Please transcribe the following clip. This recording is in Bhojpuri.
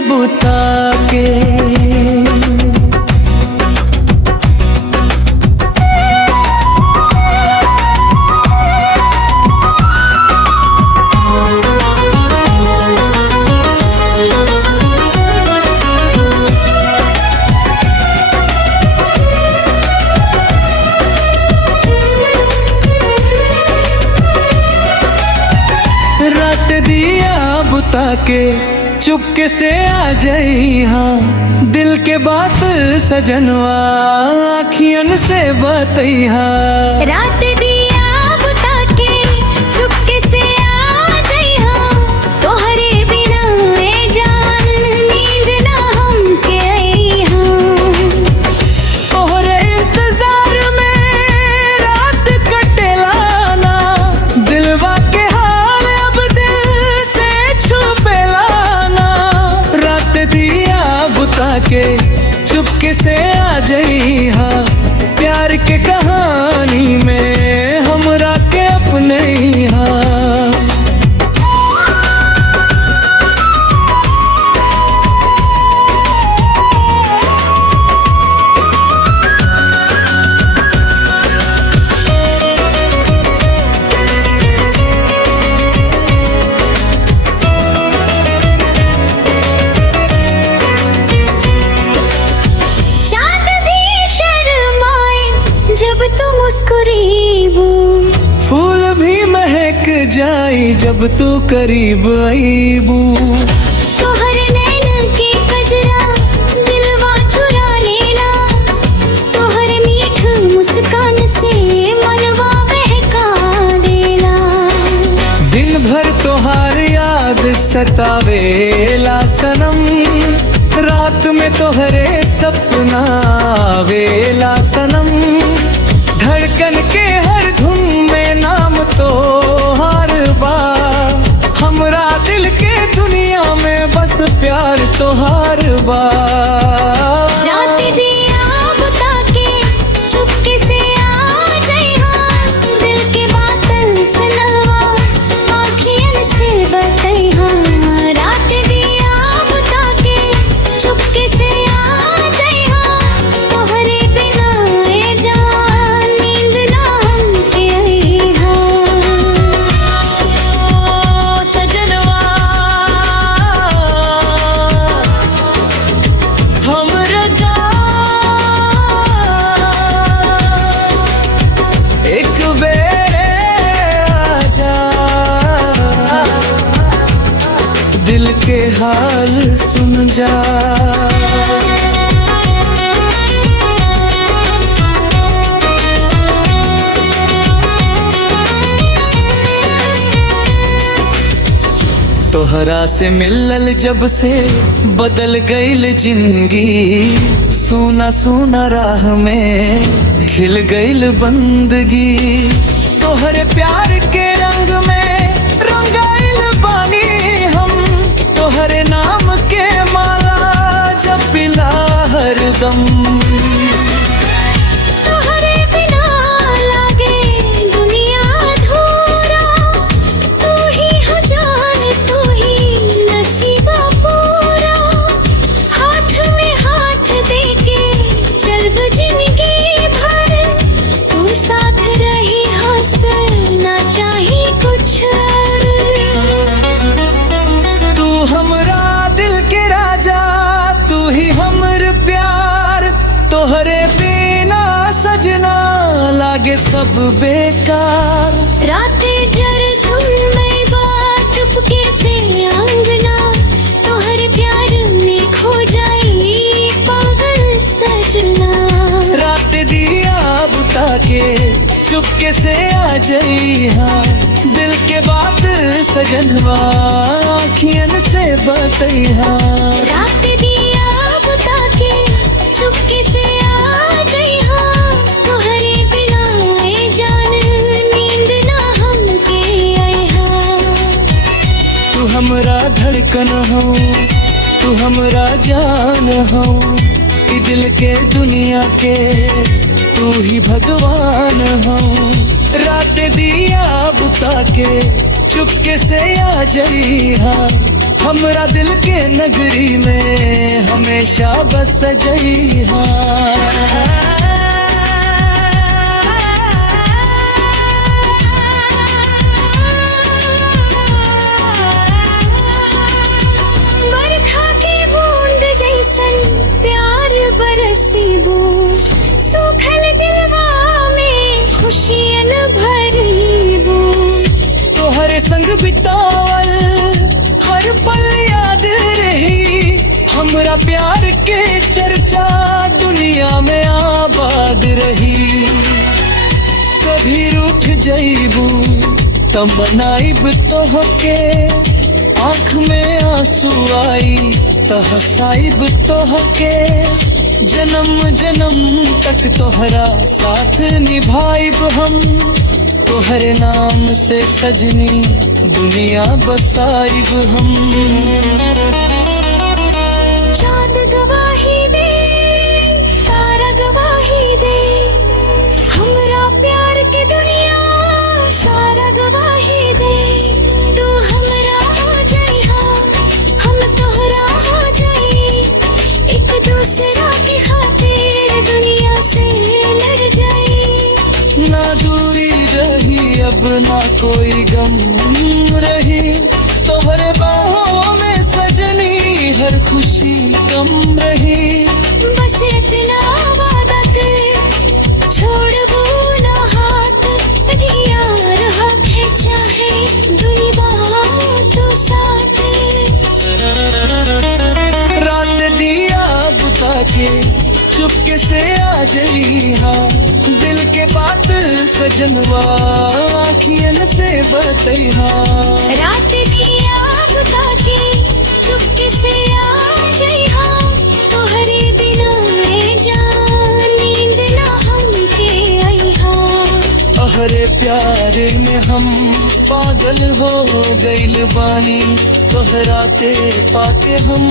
बुता के। रात दिया बुता के चुपके से आ जाई, हाँ दिल के बात सजनवा आँखियन से बतई। हाँ रात दिया बुता के चुपके से आ जाई, हाँ तोहरे बिना ए जान नींद ना हमके आई। हाँ तोहरे इंतजार में रात कटेला ना, दिलवा के हाल अब दिल से छुपेला ना। रात दिया बुता के चुपके से आ जाई, हाँ प्यार के कहानी में हमरा के अपने ही। हाँ चांद भी शर्माए जब तू मुस्कुरीबू, फूल भी महक जाई जब तू करीब आईबू। तोहर नैन के कजरा दिलवा चुरा लेला, तोहर मीठ मुस्कान से मनवा बहका देला। दिन भर तोहार याद सतावेला सनम, रात में तोहरे सपना आवेला सनम। धड़कन के हर धुन में नाम तोहार बा, हमरा दिल के दुनिया में बस प्यार तोहार बा। रात दिया बुता के चुपके से आ जाई, हाँ दिल के बात सुनवा आँखियन से बतई। हाँ रात दिया बुता के चुपके से आ जाई, हाँ तोहरे बिना ए जान नींद ना हमके आई। हाँ सजनवा हमरा जा एक बेर आजा, दिल के हाल सुन जा। तोहरा से मिलल जब से बदल गईल जिंदगी, सोना सोना राह में खिल गईल बंदगी। तोहरे प्यार के रंग में रंगाइल बानी हम, तोहरे नाम के माला जपिला हरदम। तोहरे बिना लागे दुनिया अधूरा, तू ही हो जान तू ही नसीबा पूरा। हाथ में हाथ देके चलब जिंदगी भर, तू साथ रही हंस ना चाहे कुछ। तू हमरा दिल के राजा, तू ही हमर प्यार, तोहरे बिना सजना लागे सब बेकार। रातें जर धुन में बा चुपके से आंगना, तोहर प्यार में खो जाई पागल सजना। रात दिया बुता के चुपके से आ जाई, हाँ दिल के बात सजनवा आँखियन से बतई। हाँ रात दिया बुता के चुपके से आ जाई, हाँ तोहरे बिना ए जान नींद ना हमके आई। हाँ तू हमरा धड़कन हो, तू हमरा जान हो, ई दिल के दुनिया के तू ही भगवान हो। रात दिया बुता के चुपके से आ जाई, हाँ हमरा दिल के नगरी में हमेशा बस जइहा। बरखा के बूंद जैसन प्यार बरसी बूंद, सूखल दिलवा में खुशियन भरी बूंद। तोहरे संग बितावल हर पल याद रही, हमरा प्यार के चर्चा दुनिया में आबाद रही। कभी रूठ जइबू तब मनाइब तोहके, आँख में आंसू आई त हंसाइब तोहके। जन्म जन्म तक तोहरा साथ निभाइब हम, तोहरे नाम से सजनी दुनिया बसाइब हम। चांद गवाही दे, तारा गवाही दे, हमरा प्यार के दुनिया सारा गवाही दे। तू हमरा हो जाइहा, हम तोहरा हो जाई, एक दूसरा के खातिर दुनिया से लड़ जाई। ना दूरी रही अब ना कोई गम रही, तोहरे बाहों में सजनी हर खुशी कम रही। बस इतना वादा कर, छोड़बो ना हाथ, यार है चाहे दुनिया तो साथ। रात दिया बुता के चुपके से आ जइहा, दिल के बात सजनवा आँखियन से बतैहा। रात दिया बुता के चुपके से आ जइहा, तोहरे बिना मैं जान नींद ना हमके आइहा। तोहरे प्यार में हम पागल हो गइल बानी, तोहराते पाके हम